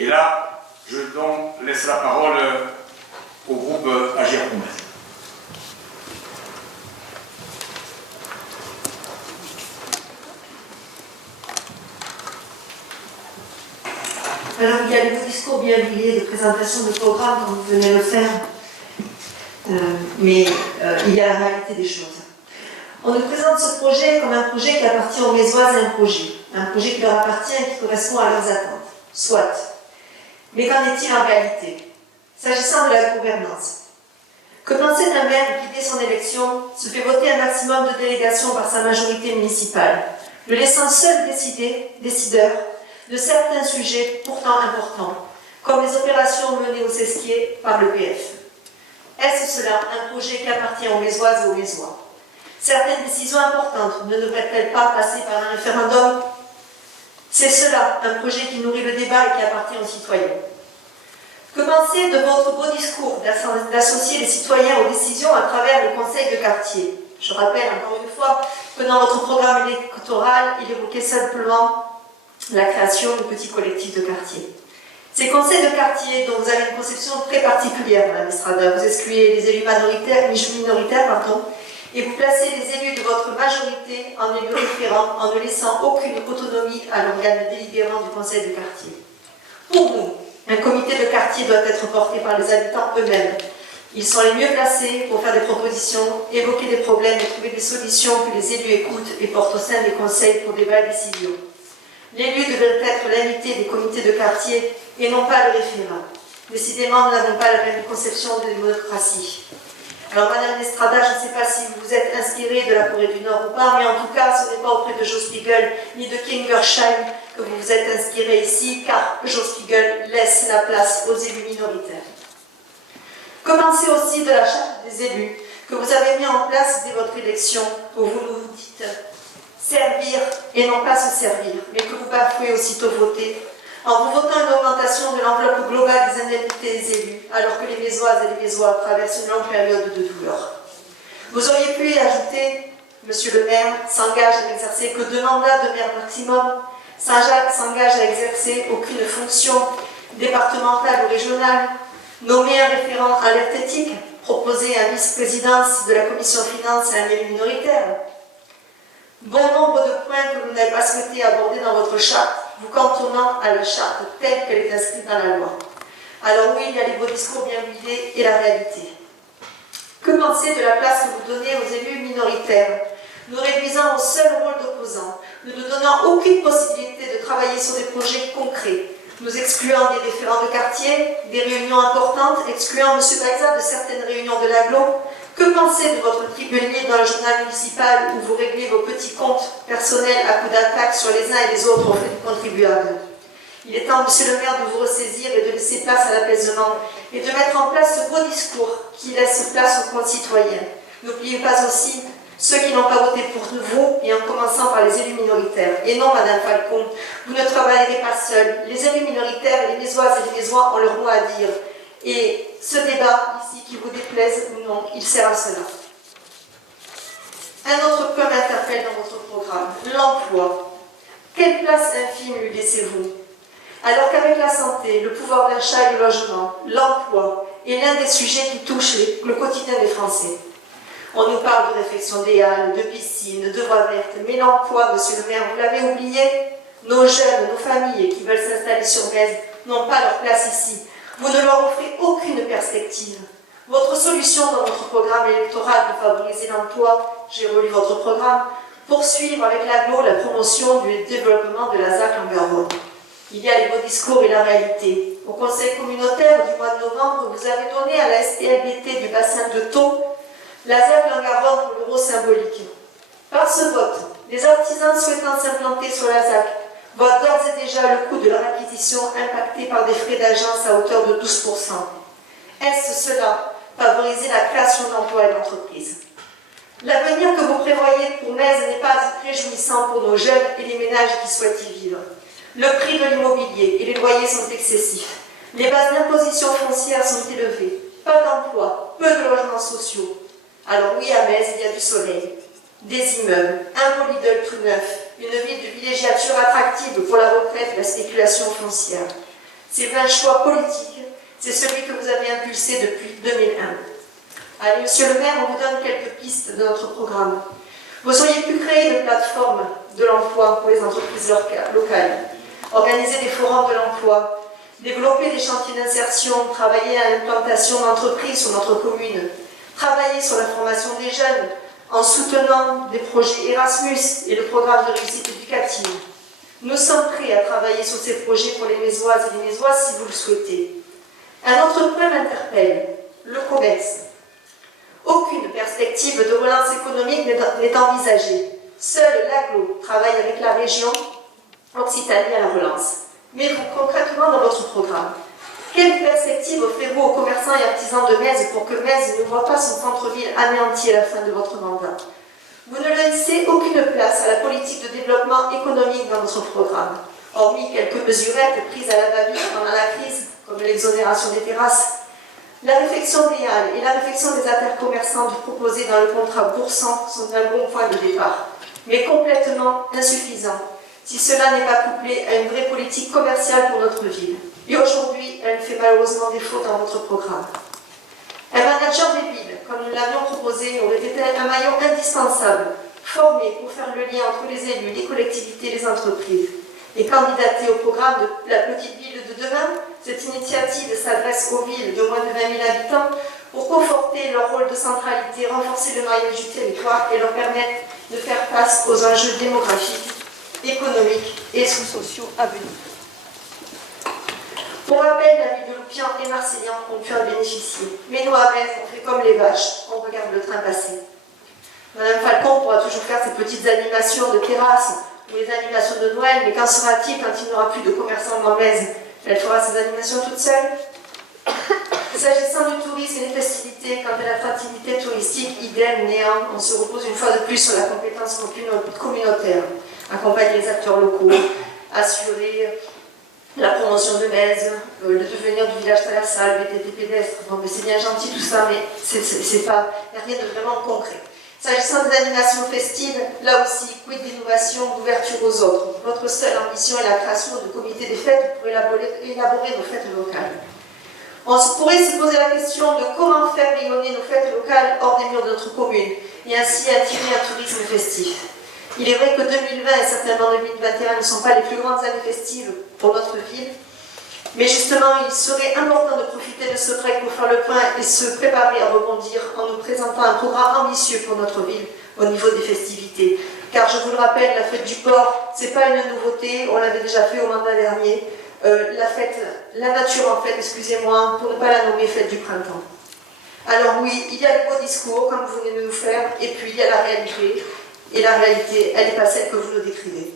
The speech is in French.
Et là, je donc laisse la parole au groupe Agir pour Metz. Alors, il y a le discours bien lié de présentation de programme, comme vous venez de le faire, mais il y a la réalité des choses. On nous présente ce projet comme un projet qui appartient aux Mésoises et un projet qui leur appartient et qui correspond à leurs attentes. Soit. Mais qu'en est-il en réalité? S'agissant de la gouvernance, que penser d'un maire qui, dès son élection, se fait voter un maximum de délégations par sa majorité municipale, le laissant seul décideur de certains sujets pourtant importants, comme les opérations menées au Sesquier par le PF. Est-ce cela un projet qui appartient aux Mésoises et aux Mésois? Certaines décisions importantes ne devraient-elles pas passer par un référendum? C'est cela, un projet qui nourrit le débat et qui appartient aux citoyens. Que penser de votre beau discours d'associer les citoyens aux décisions à travers le conseil de quartier? Je rappelle encore une fois que dans votre programme électoral, il évoquait simplement la création de petits collectifs de quartier. Ces conseils de quartier dont vous avez une conception très particulière, Mme Estrada, vous excluez les élus minoritaires, et vous placez les élus de votre majorité en élus référents en ne laissant aucune autonomie à l'organe délibérant du conseil de quartier. Pour vous, un comité de quartier doit être porté par les habitants eux-mêmes. Ils sont les mieux placés pour faire des propositions, évoquer des problèmes et trouver des solutions que les élus écoutent et portent au sein des conseils pour débat et décision. L'élu devrait être l'invité des comités de quartier et non pas le référent. Décidément, nous n'avons pas la même conception de la démocratie. Alors, Madame Estrada, je ne sais pas si vous vous êtes inspirée de la Corée du Nord ou pas, mais en tout cas, ce n'est pas auprès de Joe Spiegel ni de Kingersheim que vous vous êtes inspirée ici, car Joe Spiegel laisse la place aux élus minoritaires. Commencez aussi de la charte des élus que vous avez mis en place dès votre élection, où vous nous dites servir et non pas se servir, mais que vous bafouez aussitôt voter, en vous votant une augmentation de l'enveloppe globale des indemnités des élus, alors que les Mésoises et les Mésois traversent une longue période de douleur. Vous auriez pu y ajouter, Monsieur le maire s'engage à n'exercer que 2 mandats de maire maximum, s'engage à exercer aucune fonction départementale ou régionale, nommer un référent alerte éthique, proposer un vice-présidence de la commission finances à un élu minoritaire. Bon nombre de points que vous n'avez pas souhaité aborder dans votre charte, vous cantonnant à la charte telle qu'elle est inscrite dans la loi. Alors oui, il y a les beaux discours bien huilés et la réalité. Que penser de la place que vous donnez aux élus minoritaires, nous réduisant au seul rôle d'opposants, ne nous donnant aucune possibilité de travailler sur des projets concrets, nous excluant des référents de quartier, des réunions importantes, excluant M. Baïza de certaines réunions de l'agglo? Que pensez de votre tribunier dans le journal municipal où vous réglez vos petits comptes personnels à coups d'attaque sur les uns et les autres aux frais du contribuable? Il est temps, Monsieur le maire, de vous ressaisir et de laisser place à l'apaisement et de mettre en place ce beau discours qui laisse place aux concitoyens. N'oubliez pas aussi ceux qui n'ont pas voté pour vous, et en commençant par les élus minoritaires. Et non, Madame Falcon, vous ne travaillerez pas seule. Les élus minoritaires, les Mésoises et les Mésois ont leur mot à dire. Et ce débat ici, qui vous déplaise ou non, il sert à cela. Un autre point m'interpelle dans votre programme, l'emploi. Quelle place infime lui laissez-vous? Alors qu'avec la santé, le pouvoir d'achat et le logement, l'emploi est l'un des sujets qui touchent le quotidien des Français. On nous parle de réflexion des halles, de piscines, de voies vertes, mais l'emploi, Monsieur le maire, vous l'avez oublié? Nos jeunes, nos familles qui veulent s'installer sur Metz n'ont pas leur place ici. Vous ne leur offrez aucune perspective. Votre solution dans votre programme électoral de favoriser l'emploi, j'ai relu votre programme, poursuivre avec l'agglo la promotion du développement de la ZAC en Garonne. Il y a les beaux discours et la réalité. Au conseil communautaire du mois de novembre, vous avez donné à la STLBT du bassin de Thau la ZAC en Garonne pour l'euro symbolique. Par ce vote, les artisans souhaitant s'implanter sur la ZAC voient d'ores et déjà le coût de leur acquisition impacté par des frais d'agence à hauteur de 12%. Est-ce cela, favoriser la création d'emplois et d'entreprises? L'avenir que vous prévoyez pour Metz n'est pas réjouissant pour nos jeunes et les ménages qui souhaitent y vivre. Le prix de l'immobilier et les loyers sont excessifs. Les bases d'imposition foncière sont élevées. Pas d'emploi, peu de logements sociaux. Alors oui, à Metz, il y a du soleil, des immeubles, un beau Lidl tout neuf, une ville de villégiature attractive pour la retraite et la spéculation foncière. C'est bien un choix politique, c'est celui que vous avez impulsé depuis 2001. Allez, monsieur le maire, on vous donne quelques pistes de notre programme. Vous auriez pu créer une plateforme de l'emploi pour les entreprises locales, organiser des forums de l'emploi, développer des chantiers d'insertion, travailler à l'implantation d'entreprises sur notre commune, travailler sur la formation des jeunes en soutenant des projets Erasmus et le programme de réussite éducative. Nous sommes prêts à travailler sur ces projets pour les Mésoises et les Mésois si vous le souhaitez. Un autre point m'interpelle, le commerce. Aucune perspective de relance économique n'est envisagée. Seul l'AGLO travaille avec la région Occitanie à la relance. Mais vous, concrètement, dans votre programme, quelle perspective offrez-vous aux commerçants et artisans de Metz pour que Metz ne voit pas son centre-ville anéanti à la fin de votre mandat? Vous ne laissez aucune place à la politique de développement économique dans votre programme, hormis quelques mesurettes prises à la va-vite pendant la crise, comme l'exonération des terrasses. La réflexion des halles et la réflexion des intercommerçants proposées dans le contrat Boursan sont un bon point de départ, mais complètement insuffisant si cela n'est pas couplé à une vraie politique commerciale pour notre ville. Et aujourd'hui, elle fait malheureusement défaut dans votre programme. Un manager des villes, comme nous l'avions proposé, aurait été un maillon indispensable, formé pour faire le lien entre les élus, les collectivités et les entreprises. Et candidater au programme de la petite ville de demain, cette initiative s'adresse aux villes de moins de 20 000 habitants pour conforter leur rôle de centralité, renforcer le maillage du territoire et leur permettre de faire face aux enjeux démographiques, économiques et sociaux à venir. Pour rappel, la ville de Loupian et Marseillan ont pu en bénéficier. Mais nous, à Metz, on fait comme les vaches, on regarde le train passer. Madame Falcon pourra toujours faire ses petites animations de terrasse ou les animations de Noël, mais qu'en sera-t-il quand il n'y aura plus de commerçants dans Metz? Elle fera ses animations toute seule. S'agissant du tourisme et des festivités, quant à l'attractivité touristique, idem, néant, on se repose une fois de plus sur la compétence communautaire. Accompagner les acteurs locaux, assurer la promotion de Metz, le devenir du village traversal, VTT pédestre. Bon, mais c'est bien gentil tout ça, mais c'est pas, il n'y a rien de vraiment concret. S'agissant des animations festives, là aussi, quid d'innovation, d'ouverture aux autres. Votre seule ambition est la création de comités des fêtes pour élaborer nos fêtes locales. On pourrait se poser la question de comment faire rayonner nos fêtes locales hors des murs de notre commune et ainsi attirer un tourisme festif. Il est vrai que 2020 et certainement 2021 ne sont pas les plus grandes années festives pour notre ville, mais justement, il serait important de profiter de ce break pour faire le point et se préparer à rebondir en nous présentant un programme ambitieux pour notre ville au niveau des festivités. Car je vous le rappelle, la fête du port, ce n'est pas une nouveauté, on l'avait déjà fait au mandat dernier. La nature en fait, excusez-moi, pour ne pas la nommer fête du printemps. Alors oui, il y a les beaux discours, comme vous venez de nous faire, et puis il y a la réalité. Et la réalité, elle n'est pas celle que vous nous décrivez.